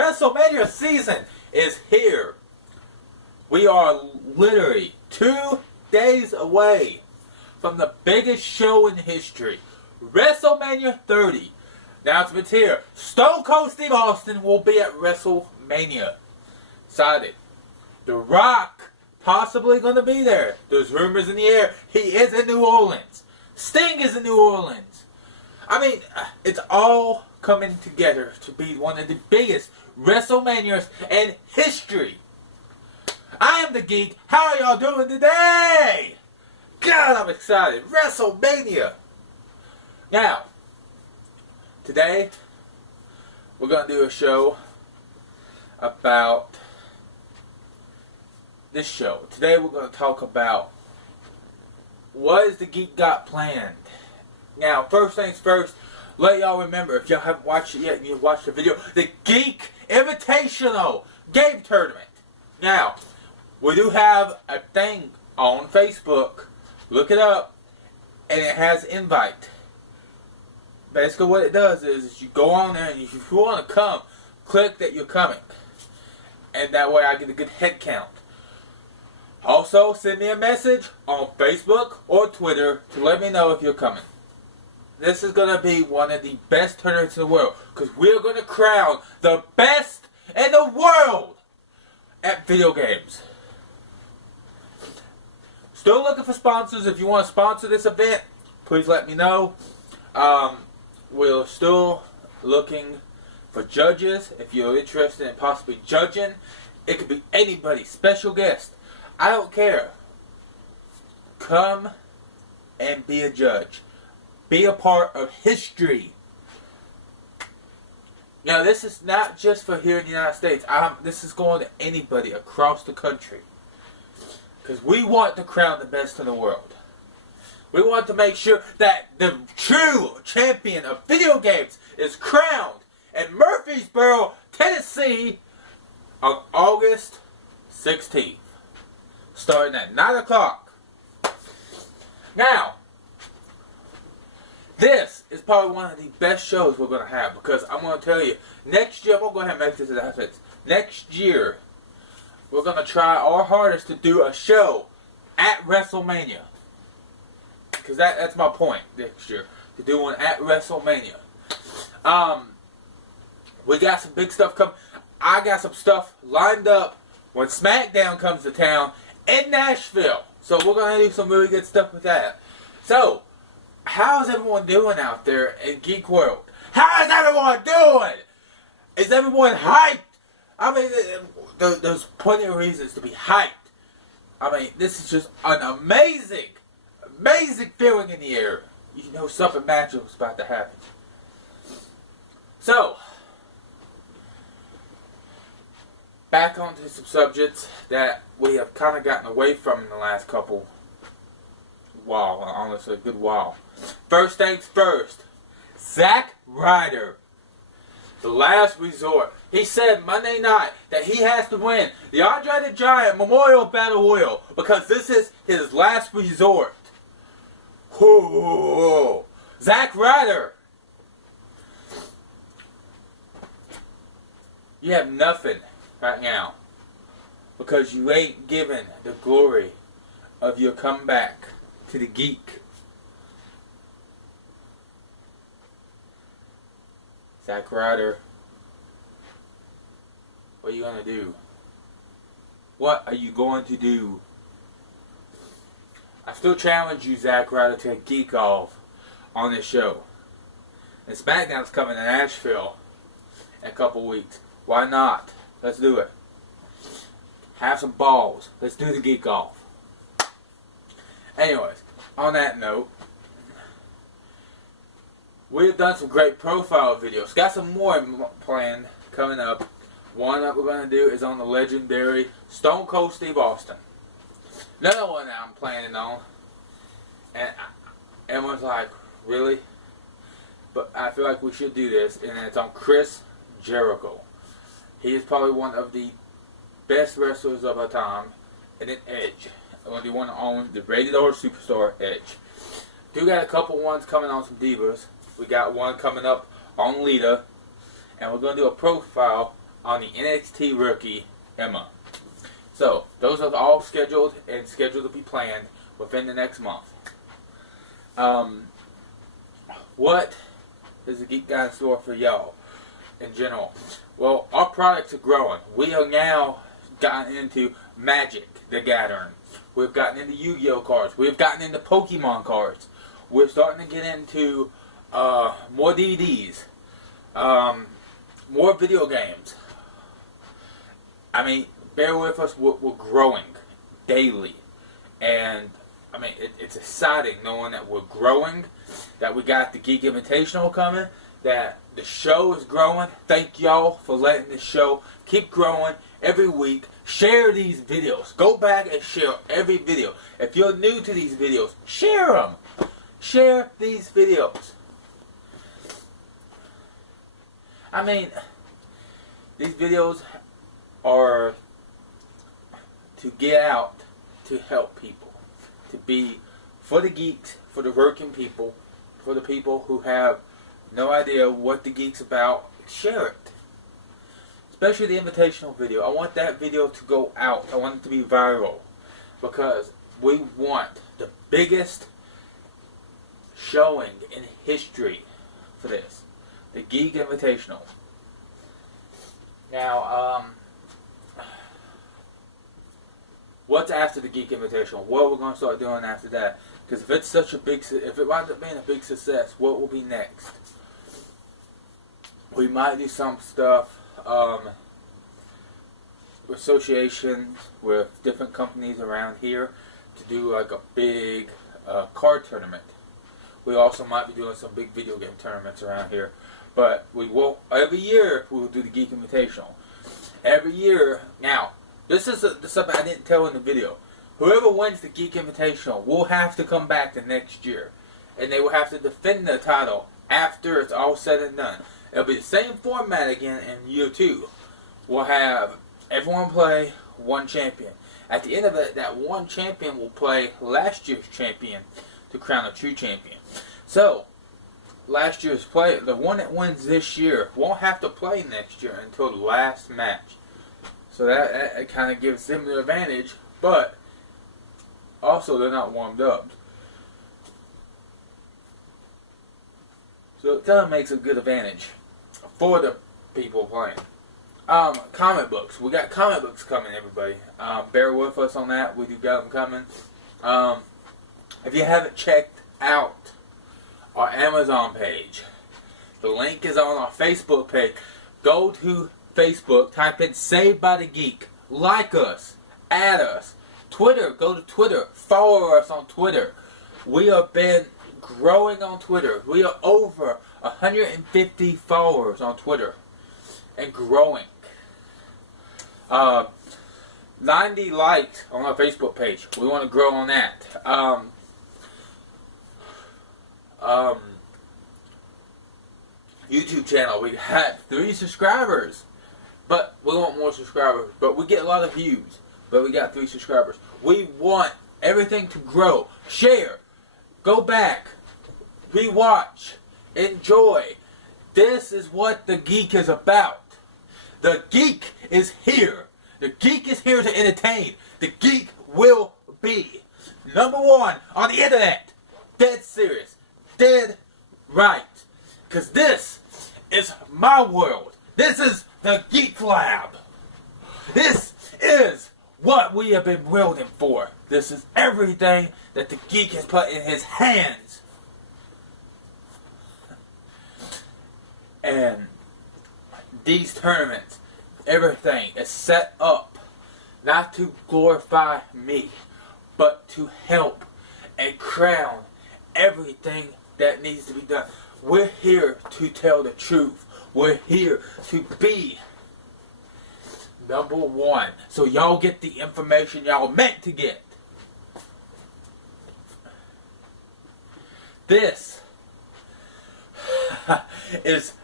WrestleMania season is here. We are literally 2 days away from the biggest show in history, WrestleMania 30. Announcement's here. Stone Cold Steve Austin will be at WrestleMania. Excited. The Rock possibly going to be there. There's rumors in the air. He is in New Orleans. Sting is in New Orleans. I mean, it's all coming together to be one of the biggest WrestleManias in history. I am the Geek. How are y'all doing today? God, I'm excited. WrestleMania. Now, today, we're going to do a show about this show. Today, we're going to talk about what is the Geek got planned. Now, first things first, let y'all remember, if y'all haven't watched it yet, you watch the video, the Geek Invitational Game Tournament. Now, we do have a thing on Facebook. Look it up, and it has invite. Basically what it does is you go on there, and if you want to come, click that you're coming. And that way I get a good head count. Also, send me a message on Facebook or Twitter to let me know if you're coming. This is going to be one of the best tournaments in the world, because we're going to crown the best in the world at video games. Still looking for sponsors. If you want to sponsor this event, please let me know. We're still looking for judges. If you're interested in possibly judging, it could be anybody, special guest. I don't care. Come and be a judge. Be a part of history. Now, this is not just for here in the United States. This is going to anybody across the country. Because we want to crown the best in the world. We want to make sure that the true champion of video games is crowned in Murfreesboro, Tennessee on August 16th. Starting at 9 o'clock. Now, this is probably one of the best shows we're going to have, because I'm going to tell you, next year, I'm going to go ahead and make this happen. Next year, we're going to try our hardest to do a show at WrestleMania. Because that's my point next year, to do one at WrestleMania. We got some big stuff coming. I got some stuff lined up when SmackDown comes to town in Nashville. So we're going to do some really good stuff with that. So, how's everyone doing out there in Geek World? How is everyone doing? Is everyone hyped? I mean, there's plenty of reasons to be hyped. I mean, this is just an amazing feeling in the air. You know something magical is about to happen. So, back onto some subjects that we have kind of gotten away from in the last couple while, honestly, a good while. First things first, Zack Ryder, the last resort. He said Monday night that he has to win the Andre the Giant Memorial Battle Royal because this is his last resort. Whoa. Zack Ryder, you have nothing right now because you ain't given the glory of your comeback to the Geek. Zack Ryder, what are you going to do? What are you going to do? I still challenge you, Zack Ryder, to a Geek Off on this show. And SmackDown's coming to Nashville in a couple weeks. Why not? Let's do it. Have some balls. Let's do the Geek Off. Anyways, on that note, we've done some great profile videos. Got some more planned coming up. One that we're going to do is on the legendary Stone Cold Steve Austin. Another one that I'm planning on. And everyone's like, really? But I feel like we should do this. And it's on Chris Jericho. He is probably one of the best wrestlers of our time. And then Edge. I'm going to do one on the Rated R Superstar Edge. Do got a couple ones coming on some divas. We got one coming up on Lita. And we're going to do a profile on the NXT rookie Emma. So those are all scheduled to be planned within the next month. What is the Geek Guy in store for y'all in general? Well, our products are growing. We are now gotten into Magic the Gathering. We've gotten into Yu-Gi-Oh cards. We've gotten into Pokemon cards. We're starting to get into more DVDs, more video games. I mean, bear with us. We're growing daily, and I mean it's exciting knowing that we're growing. That we got the Geek Invitational coming. That the show is growing. Thank y'all for letting the show keep growing every week. Share these videos. Go back and share every video. If you're new to these videos, share them. Share these videos. I mean, these videos are to get out to help people. To be for the geeks, for the working people, for the people who have no idea what the geek's about. Share it. Especially the invitational video. I want that video to go out. I want it to be viral. Because we want the biggest showing in history for this. The Geek Invitational. Now, what's after the Geek Invitational? What are we going to start doing after that? Because if it winds up being a big success, what will be next? We might do some stuff, associations with different companies around here to do like a big card tournament. We also might be doing some big video game tournaments around here. But we will, every year, we will do the Geek Invitational. Every year. Now, this is something I didn't tell in the video. Whoever wins the Geek Invitational will have to come back the next year. And they will have to defend the title after it's all said and done. It'll be the same format again in year 2. We'll have everyone play one champion. At the end of it, that one champion will play last year's champion to crown a true champion. So, last year's player, the one that wins this year, won't have to play next year until the last match. So that kind of gives them the advantage, but also they're not warmed up. So it kind of makes a good advantage for the people playing. Comic books. We got comic books coming, everybody. Bear with us on that. We do got them coming. If you haven't checked out our Amazon page, the link is on our Facebook page. Go to Facebook, type in Saved by the Geek. Like us. Add us. Twitter. Go to Twitter. Follow us on Twitter. We have been growing on Twitter. We are over 150 followers on Twitter. And growing. 90 likes on our Facebook page. We want to grow on that. YouTube channel. We had 3 subscribers. But we want more subscribers. But we get a lot of views. But we got 3 subscribers. We want everything to grow. Share. Go back. Rewatch. Enjoy. This is what the Geek is about. The Geek is here. The Geek is here to entertain. The Geek will be #1 on the internet. Dead serious. Dead right. Because this is my world. This is the Geek Lab. This is what we have been building for. This is everything that the Geek has put in his hands. And these tournaments, everything is set up not to glorify me, but to help and crown everything that needs to be done. We're here to tell the truth. We're here to be #1. So y'all get the information y'all meant to get. This is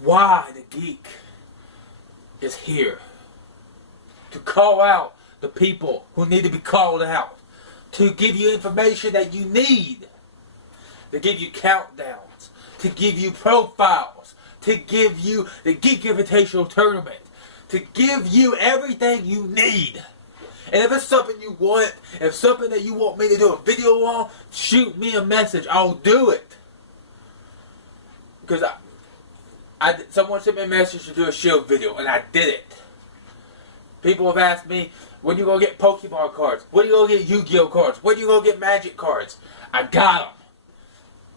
why the Geek is here. To call out the people who need to be called out. To give you information that you need. To give you countdowns. To give you profiles. to give you the Geek Invitational Tournament. To give you everything you need. And if it's something you want, if something that you want me to do a video on, shoot me a message. I'll do it. Because someone sent me a message to do a shield video, and I did it. People have asked me, when you gonna get Pokemon cards? When you gonna get Yu-Gi-Oh cards? When you gonna get Magic cards? I got them.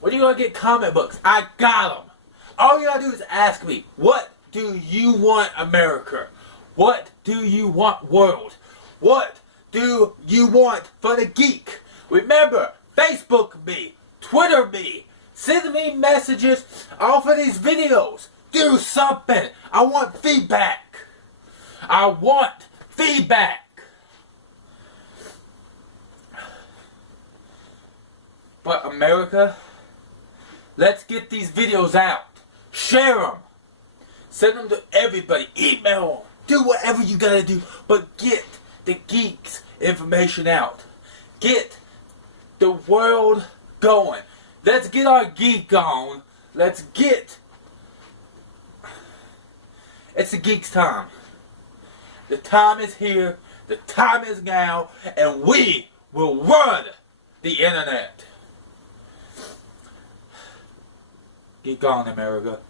When you gonna get comic books? I got them. All you gotta do is ask me, what do you want, America? What do you want, world? What do you want for the geek? Remember, Facebook me, Twitter me, send me messages off of these videos. Do something. I want feedback. I want feedback. But America, let's get these videos out. Share them. Send them to everybody. Email them. Do whatever you gotta do. But get the geeks information out. Get the world going. Let's get our geek on. Let's get... It's the geeks' time. The time is here. The time is now. And we will run the internet. Geek on, America.